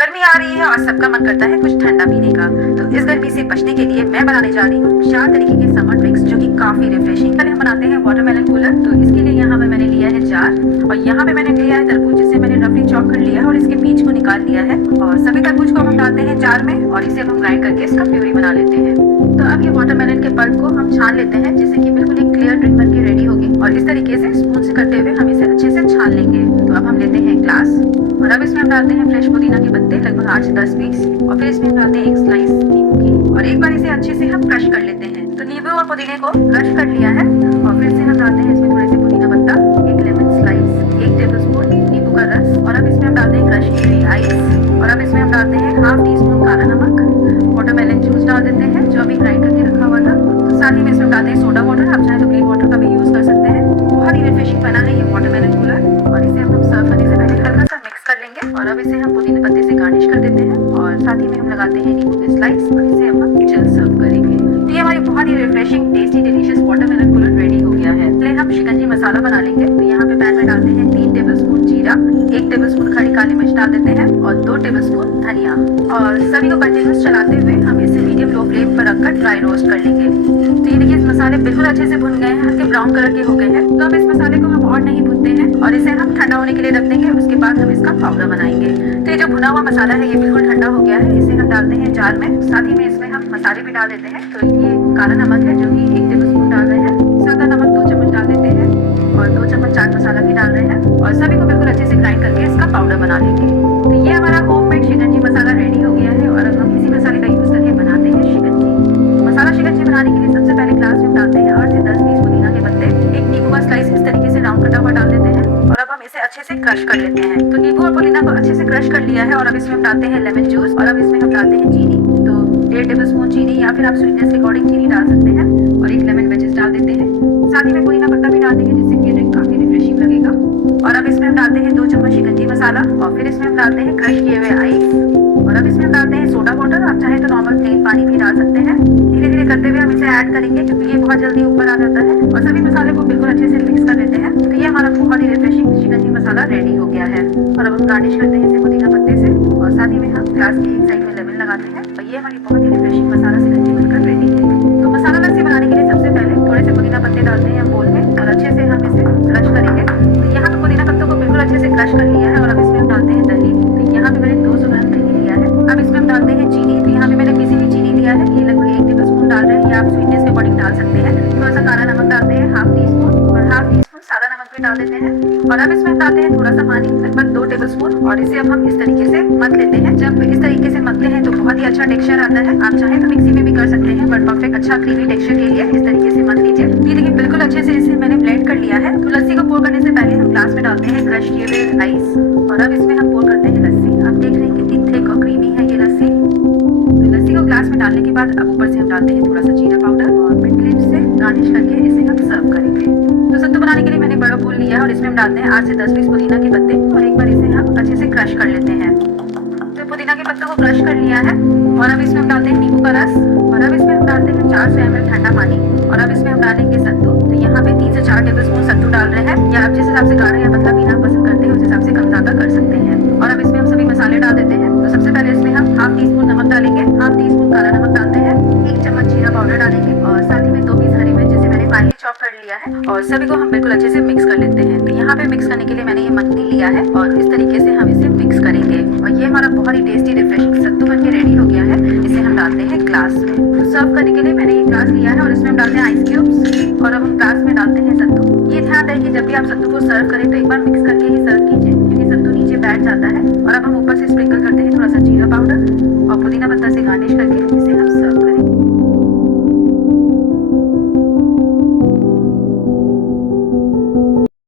गर्मी आ रही है और सबका मन करता है कुछ ठंडा पीने का। तो इस गर्मी से बचने के लिए मैं बनाने जा रही हूँ 4 तरीके के समर ड्रिंक्स जो कि काफी रिफ्रेशिंग। पहले हम बनाते हैं वाटरमेलन कूलर। तो इसके लिए यहाँ पे मैंने लिया है जार और यहाँ पे मैंने लिया है तरबूज जिसे मैंने रफली चॉप कर लिया है और इसके बीज को निकाल लिया है। और सभी तरबूज को हम डालते हैं जार में और इसे हम ग्राइंड करके इसका प्यूरी बना लेते हैं। तो अब ये वाटरमेलन के पल्प को हम छान लेते हैं जिससे कि बिल्कुल एक क्लियर ड्रिंक बनके रेडी होगी। और इस तरीके से स्पून से करते हुए हम इसे अच्छे से छान लेंगे। तो अब हम लेते हैं ग्लास और अब इसमें हम डालते हैं फ्रेश पुदीना के पत्ते लगभग 8 से 10 पीस और फिर इसमें हम डालते हैं एक स्लाइस नींबू की और एक बार इसे अच्छे से हम क्रश कर लेते हैं। तो नींबू और पुदीने को क्रश कर लिया है और फिर से हम डालते हैं इसमें थोड़े से पुदीना पत्ता, एक लेमन स्लाइस, 1 टेबलस्पून नींबू का रस और अब इसमें हम डालते हैं क्रश की हुई आइस और अब इसमें हम डालते हैं हाफ टी स्पून काला नमक, वाटरमेलन जूस डाल देते हैं जो अभी ग्राइंड करके रखा हुआ था। तो साथ ही में इसमें डालते हैं सोडा वाटर, आप चाहे तो प्लेन वाटर का भी यूज कर सकते हैं। बहुत ही रिफ्रेशिंग बना है ये वाटरमेलन कूलर और इसे हम सर्व करने से पहले हल्का सा मिक्स कर लेंगे और अब इसे हम पुदीने पत्ते से गार्निश कर देते हैं और साथ ही में हम लगाते हैं नींबू के स्लाइस और इसे हम चिल सर्व करेंगे। तो ये हमारी बहुत ही refreshing tasty delicious watermelon cooler ready हो गया है। पहले हम शिकंजी मसाला बना लेंगे। तो यहाँ पे पैन में डालते हैं 3 टेबलस्पून जीरा, 1 टेबलस्पून खड़ी काली मिर्च डाल देते हैं और 2 टेबलस्पून धनिया और सभी को कंटिन्यूस चलाते हुए हम इसे मीडियम लो फ्लेम पर रखकर ड्राई रोस्ट कर लेंगे। तो ये देखिए इस मसाले बिल्कुल अच्छे से भुन गए हैं, हल्के ब्राउन कलर के हो गए हैं। तो अब इस मसाले को हम और नहीं भूनते हैं और इसे हम ठंडा होने के लिए रख देंगे। उसके बाद हम इसका पाउडर बनाएंगे। तो ये जो भुना हुआ मसाला है ये बिल्कुल ठंडा हो गया है। इसे हम डालते हैं जार में। साथ ही में इसमें हम मसाले भी डाल देते हैं। तो ये काला नमक है जो कि 1 टेबलस्पून डाल रहे हैं, सादा नमक 2 चम्मच डाल देते हैं और 2 चम्मच चाट मसाला भी डाल रहे हैं और सभी को बिल्कुल अच्छे से ग्राइंड करके इसका पाउडर बना लेंगे। तो ये हमारा होममेड शिकंजी मसाला रेडी हो गया है और अब हम इसी मसाले का यूज करके बनाते हैं शिकंजी मसाला। शिकंजी बनाने के लिए सबसे पहले ग्लास में डालते हैं 8 से 10 पीस पुदीना के पत्ते, एक नींबू का स्लाइस इस तरीके से राउंड कटा हुआ डाल देते हैं और अब हम इसे अच्छे से क्रश कर लेते हैं। तो नींबू और पुदीना को अच्छे से क्रश कर लिया है और अब इसमें हम डालते हैं लेमन जूस और अब इसमें हम डालते हैं चीनी। तो 1.5 टेबलस्पून चीनी या फिर आप स्वीटनेस के अकॉर्डिंग चीनी डाल सकते हैं और 1 लेमन वेजेस डाल देते हैं। साथ ही में पुदीना पत्ता भी डाल देंगे जिससे कि ये ड्रिंक काफी रिफ्रेशिंग लगेगा। और अब इसमें हम डालते हैं 2 चम्मच शिकंजी मसाला और फिर इसमें हम डालते हैं क्रश किए हुए आइस और अब इसमें हम डालते हैं सोडा वाटर, आप चाहे तो नॉर्मल प्लेन पानी भी डाल सकते हैं। धीरे धीरे करते हुए हम इसे ऐड करेंगे क्योंकि ये बहुत जल्दी ऊपर आ जाता है और सभी मसाले को बिल्कुल अच्छे से मिक्स कर लेते हैं। तो ये हमारा बहुत ही रिफ्रेशिंग शिकंजी मसाला रेडी हो गया है और अब हम गार्निश करते हैं इसे पुदीना पत्ते से और साथ ही में हम ग्लास की एक साइड में लेमन लगाते हैं और ये हमारी बहुत ही रिफ्रेशिंग मसाला शिकंजी बनकर रेडी है। तो मसाला लस्सी बनाने के लिए सबसे पहले थोड़े से पुदीना पत्ते डालते हैं बोल में और अच्छे से हम इसे क्रश करेंगे। तो यहाँ पे पुदीना पत्तों को बिल्कुल अच्छे से क्रश कर लिया है और अब इसमें हम डालते हैं दही। तो यहाँ पे मैंने 200 ग्राम दही लिया है। अब इसमें हम डालते हैं चीनी। तो यहाँ पे मैंने पिसी हुई चीनी लिया है, ये लगभग 1 टेबलस्पून डाल रहे हैं या आप स्वीटनेस के अकॉर्डिंग डाल सकते हैं। थोड़ा सा काला नमक डालते हैं हाफ टी स्पून और हाफ टी स्पून सादा नमक भी डाल देते हैं और अब इसमें डालते हैं थोड़ा सा पानी लगभग 2 टेबलस्पून और इसे अब हम इस तरीके से मथ लेते हैं। जब इस तरीके से मथते हैं तो बहुत ही अच्छा टेक्सचर आता है। आप चाहे तो मिक्सी में भी कर सकते हैं बट परफेक्ट अच्छा क्रीमी टेक्सचर के लिए इस तरीके से मथ लीजिए। ये देखिए बिल्कुल अच्छे से इसे मैंने ब्लेंड कर लिया है। तो लस्सी को पोर करने से पहले हम ग्लास में डालते हैं क्रश किए हुए आइस और अब इसमें हम पोर करते हैं लस्सी। आप देख रहे हैं कितनी थिक और क्रीमी है ये लस्सी। तो लस्सी को ग्लास में डालने के बाद अब ऊपर से हम डालते हैं थोड़ा सा जीरा पाउडर और मिंट लीव्स से गार्निश करके इसे हम सर्व करेंगे। तो सत्तू बनाने के लिए मैंने बड़ा बोल लिया है और इसमें हम डालते हैं 8 से 10 पीस पुदीना के पत्ते और एक बार इसे हम अच्छे से क्रश कर लेते हैं। तो पुदीना के पत्तों को क्रश कर लिया है और अब इसमें हम डालते हैं नींबू का रस और अब इसमें हम डालते हैं 400 ml ठंडा पानी और अब इसमें हम डालेंगे सत्तू। तो यहाँ पे 3 से 4 टेबलस्पून सत्तू डाल रहे हैं या आप जिस हिसाब से गाढ़ा या पतला पीना पसंद करते हैं उस हिसाब से कम ज्यादा कर सकते हैं। और अब इसमें हम सभी मसाले डाल देते हैं। तो सबसे पहले इसमें हम हाफ टी स्पून नमक डालेंगे, हाफ टी स्पून काला नमक डालते हैं, 1 चम्मच जीरा पाउडर डालेंगे और साथ ही में 2 पीस हरी मिर्च जिसे मैंने फाइनली चॉप कर लिया है और सभी को हम बिल्कुल अच्छे से मिक्स कर लेते हैं। तो यहाँ पे मिक्स करने के लिए मैंने ये मखनी लिया है और इस तरीके से हम इसे मिक्स करेंगे और ये हमारा बहुत ही टेस्टी रिफ्रेशिंग सत्तू बनके रेडी हो गया है। इसे हम डालते हैं ग्लास में। तो सर्व करने के लिए मैंने ये ग्लास लिया है और इसमें हम डालते हैं आइस क्यूब्स और अब हम ग्लास में डालते हैं सत्तू। ये ध्यान रहे कि जब भी आप सत्तू को सर्व करें तो एक बार मिक्स करके ही सर्व कीजिए क्योंकि सत्तू नीचे बैठ जाता है। और अब हम ऊपर से स्प्रिंकल करते हैं थोड़ा सा जीरा पाउडर और पुदीना पत्ता से गार्निश करके इसे